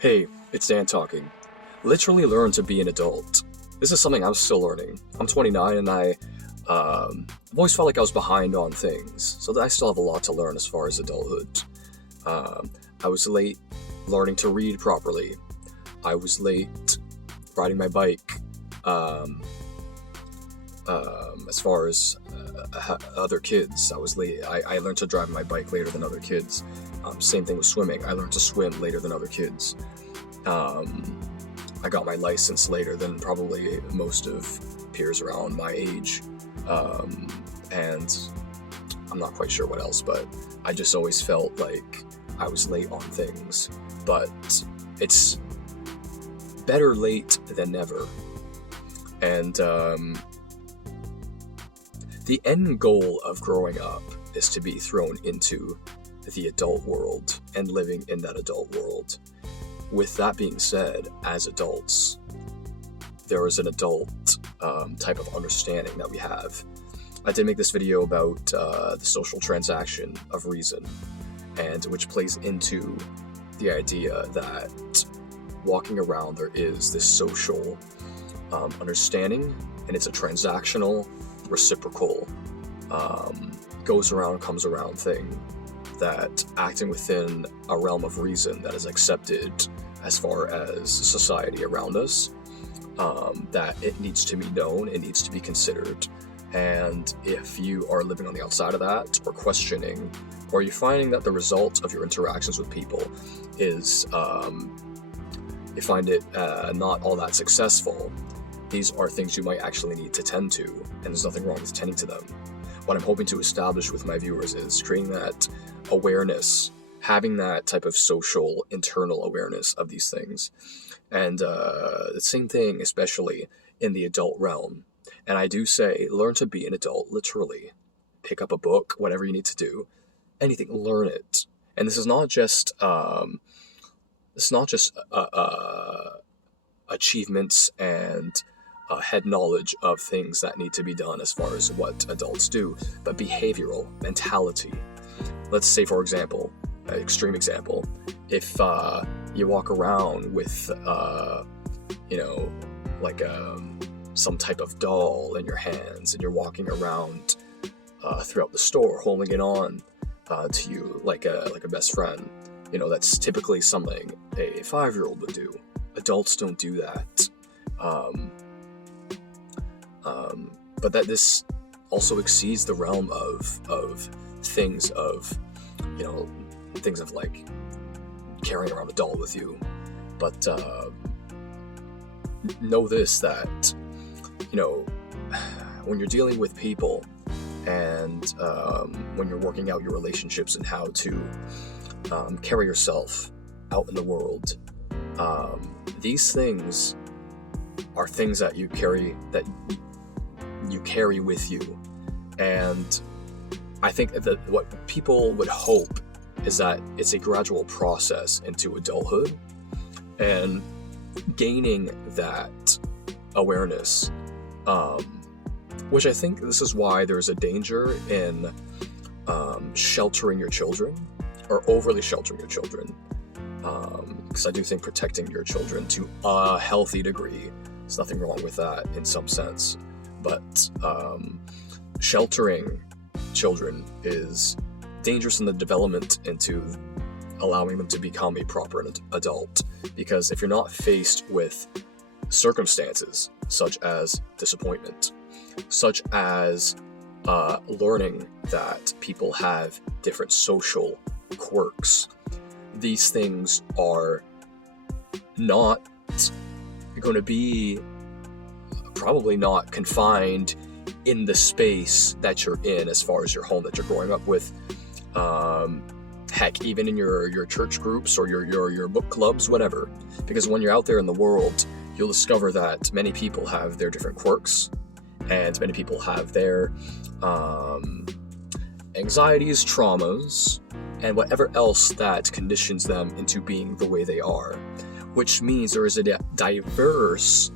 Hey, it's Dan talking. Literally learn to be an adult. This is something I'm still learning. I'm 29 and I've always felt like I was behind on things, so that I still have a lot to learn as far as adulthood. I was late learning to read properly. I was late riding my bike. Um, as far as other kids, I was late. I learned to drive my bike later than other kids. Same thing with swimming. I learned to swim later than other kids. Um, I got my license later than probably most of peers around my age. And I'm not quite sure what else, but I just always felt like I was late on things. But it's better late than never. And the end goal of growing up is to be thrown into the adult world and living in that adult world. With that being said, as adults, there is an adult type of understanding that we have. I did make this video about the social transaction of reason, and which plays into the idea that walking around there is this social understanding, and it's a transactional, reciprocal, goes around, comes around thing, that acting within a realm of reason that is accepted as far as society around us, that it needs to be known, it needs to be considered. And if you are living on the outside of that, or questioning, or you're finding that the result of your interactions with people is you find it not all that successful, these are things you might actually need to tend to, and there's nothing wrong with tending to them. What I'm hoping to establish with my viewers is creating that awareness, having that type of social internal awareness of these things. And the same thing, especially in the adult realm. And I do say, learn to be an adult, literally. Pick up a book, whatever you need to do, anything, learn it. And this is not just achievements and head knowledge of things that need to be done as far as what adults do, but behavioral mentality. Let's say, for example, an extreme example, if you walk around with, some type of doll in your hands, and you're walking around throughout the store holding it on to you like a best friend, that's typically something a 5-year-old would do. Adults don't do that. But that this also exceeds the realm of things like carrying around a doll with you. But know this, that when you're dealing with people, and when you're working out your relationships and how to carry yourself out in the world, these things are things that you carry with you. And I think that what people would hope is that it's a gradual process into adulthood, and gaining that awareness, which I think this is why there's a danger in sheltering your children, or overly sheltering your children, because I do think protecting your children to a healthy degree, there's nothing wrong with that in some sense, but sheltering children is dangerous in the development into allowing them to become a proper adult. Because if you're not faced with circumstances such as disappointment, such as learning that people have different social quirks, these things are not going to be, probably not confined in the space that you're in as far as your home that you're growing up with. Heck, even in your church groups or your book clubs, whatever. Because when you're out there in the world, you'll discover that many people have their different quirks, and many people have their anxieties, traumas, and whatever else that conditions them into being the way they are. Which means there is a diverse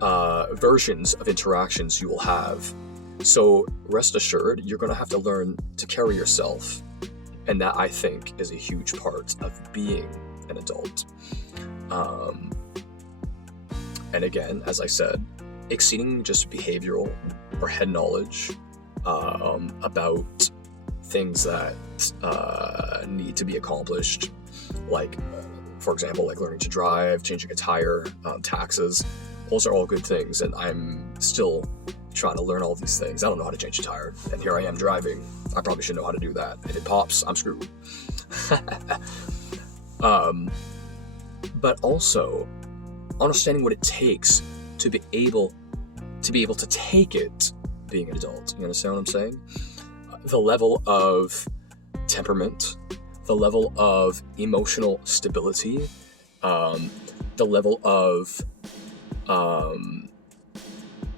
versions of interactions you will have. So rest assured, you're going to have to learn to carry yourself. And that, I think, is a huge part of being an adult. And again, as I said, exceeding just behavioral or head knowledge about things that need to be accomplished, like, for example, like learning to drive, changing a tire, taxes. Those are all good things, and I'm still trying to learn all these things. I don't know how to change a tire, and here I am driving. I probably should know how to do that. If it pops, I'm screwed. But also understanding what it takes to be able to take it being an adult. You understand what I'm saying? The level of temperament, the level of emotional stability, the level of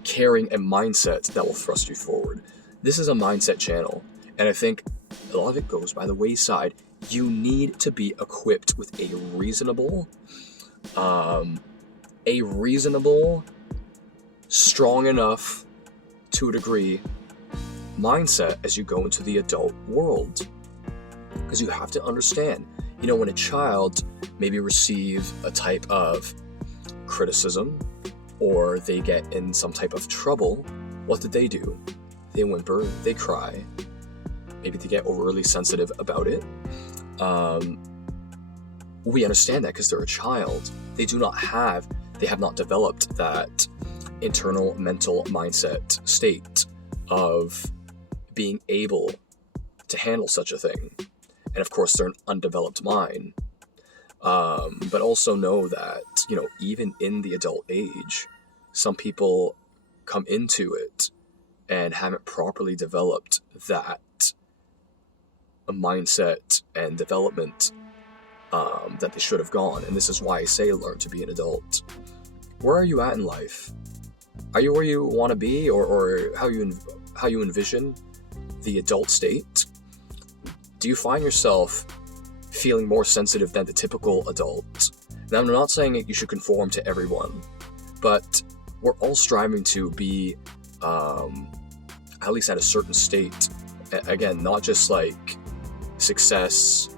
carrying a mindset that will thrust you forward. This is a mindset channel, and I think a lot of it goes by the wayside. You need to be equipped with a reasonable, strong enough to a degree mindset as you go into the adult world. Because you have to understand, when a child maybe receives a type of criticism or they get in some type of trouble, what did they do? They whimper, they cry, maybe they get overly sensitive about it. We understand that because they're a child. They have not developed that internal mental mindset state of being able to handle such a thing. And of course, they're an undeveloped mind. But also know that, even in the adult age, some people come into it and haven't properly developed that mindset and development that they should have gone. And this is why I say learn to be an adult. Where are you at in life? Are you where you want to be, or how you envision the adult state? Do you find yourself feeling more sensitive than the typical adult? Now, I'm not saying that you should conform to everyone, but we're all striving to be at least at a certain state. Again, not just like success,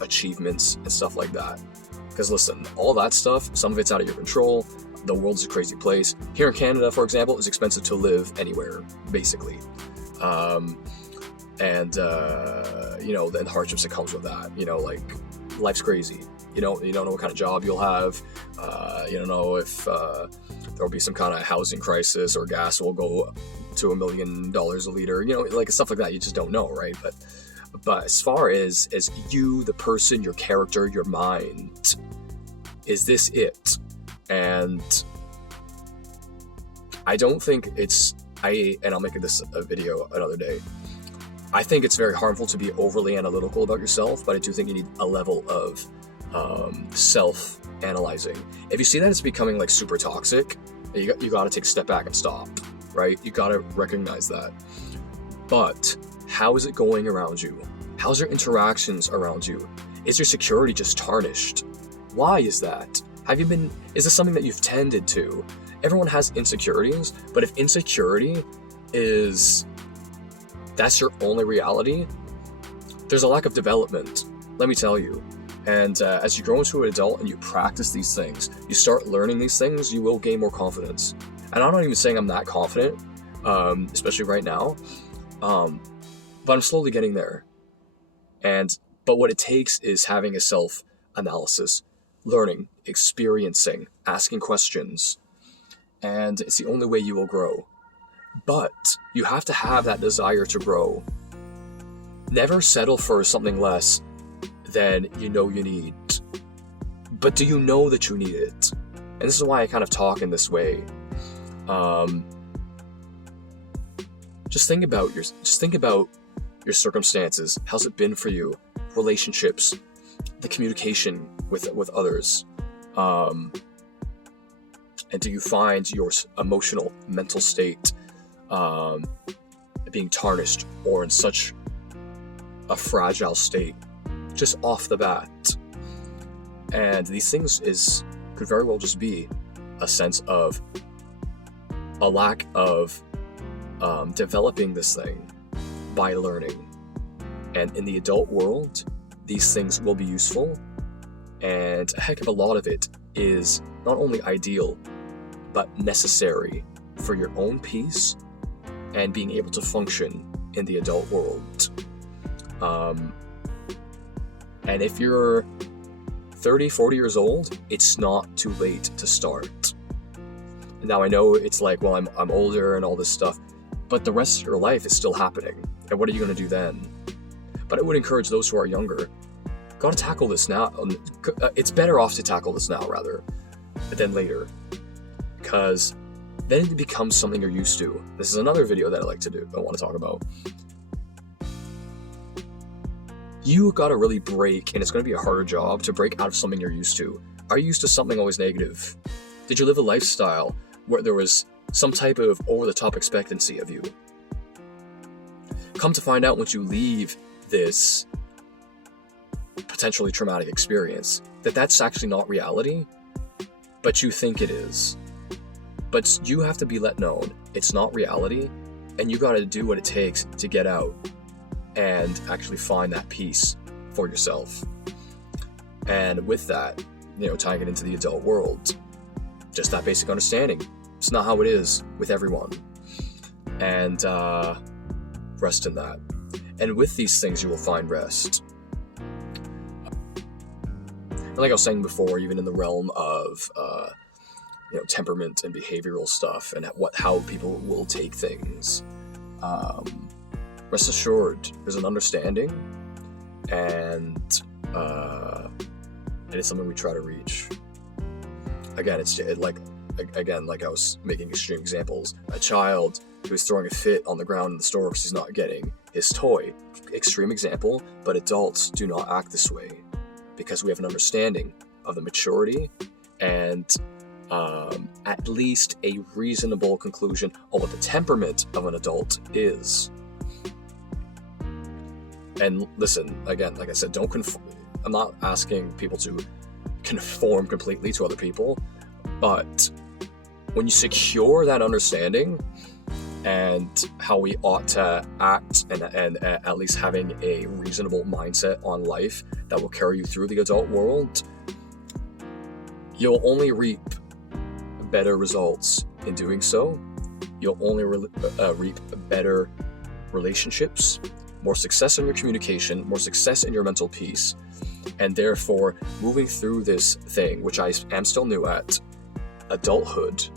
achievements, and stuff like that. Because listen, all that stuff, some of it's out of your control. The world's a crazy place. Here in Canada, for example, it's expensive to live anywhere, basically. And then hardships that comes with that. Like, life's crazy. You don't know what kind of job you'll have. You don't know if there'll be some kind of housing crisis or gas will go to $1 million a liter. Like stuff like that. You just don't know, right? But as far as you, the person, your character, your mind, is this it? And I don't think and I'll make this a video another day. I think it's very harmful to be overly analytical about yourself, but I do think you need a level of self-analyzing. If you see that it's becoming like super toxic, you got to take a step back and stop, right? You got to recognize that. But how is it going around you? How's your interactions around you? Is your security just tarnished? Why is that? Is this something that you've tended to? Everyone has insecurities, but if insecurity that's your only reality, there's a lack of development, let me tell you. And as you grow into an adult and you practice these things, you start learning these things, you will gain more confidence. And I'm not even saying I'm that confident, especially right now, but I'm slowly getting there. But what it takes is having a self-analysis, learning, experiencing, asking questions, and it's the only way you will grow. But you have to have that desire to grow. Never settle for something less than you need. But do you know that you need it? And this is why I kind of talk in this way. Just think about your circumstances. How's it been for you? Relationships, the communication with others. And do you find your emotional, mental state being tarnished or in such a fragile state just off the bat? And these things could very well just be a sense of a lack of developing this thing by learning. And in the adult world, these things will be useful And a heck of a lot of it is not only ideal, but necessary for your own peace and being able to function in the adult world. And if you're 30, 40 years old, it's not too late to start. Now I know it's like, well, I'm older and all this stuff, but the rest of your life is still happening. And what are you going to do then? But I would encourage those who are younger, gotta tackle this now. It's better off to tackle this now rather than later, because then it becomes something you're used to. This is another video that I want to talk about. You gotta really break, and it's gonna be a harder job to break out of something you're used to. Are you used to something always negative? Did you live a lifestyle where there was some type of over-the-top expectancy of you? Come to find out, once you leave this potentially traumatic experience, that's actually not reality, but you think it is. But you have to be let known it's not reality, and you gotta do what it takes to get out and actually find that peace for yourself. And with that, tying it into the adult world, just that basic understanding. It's not how it is with everyone. And rest in that. And with these things, you will find rest. And like I was saying before, even in the realm of temperament and behavioral stuff, and how people will take things, rest assured, there's an understanding, and it is something we try to reach. Again, like I was making extreme examples. A child who is throwing a fit on the ground in the store because he's not getting his toy. Extreme example, but adults do not act this way because we have an understanding of the maturity and at least a reasonable conclusion on what the temperament of an adult is. And listen, again, like I said, don't conform. I'm not asking people to conform completely to other people, but when you secure that understanding and how we ought to act, and at least having a reasonable mindset on life that will carry you through the adult world, you'll only reap better results in doing so. You'll only reap better relationships, more success in your communication, more success in your mental peace, and therefore moving through this thing, which I am still new at, adulthood,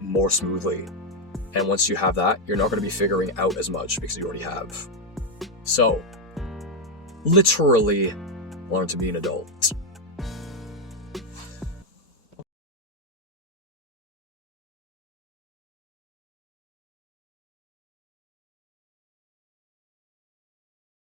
more smoothly. And once you have that, you're not going to be figuring out as much because you already have. So, literally learn to be an adult.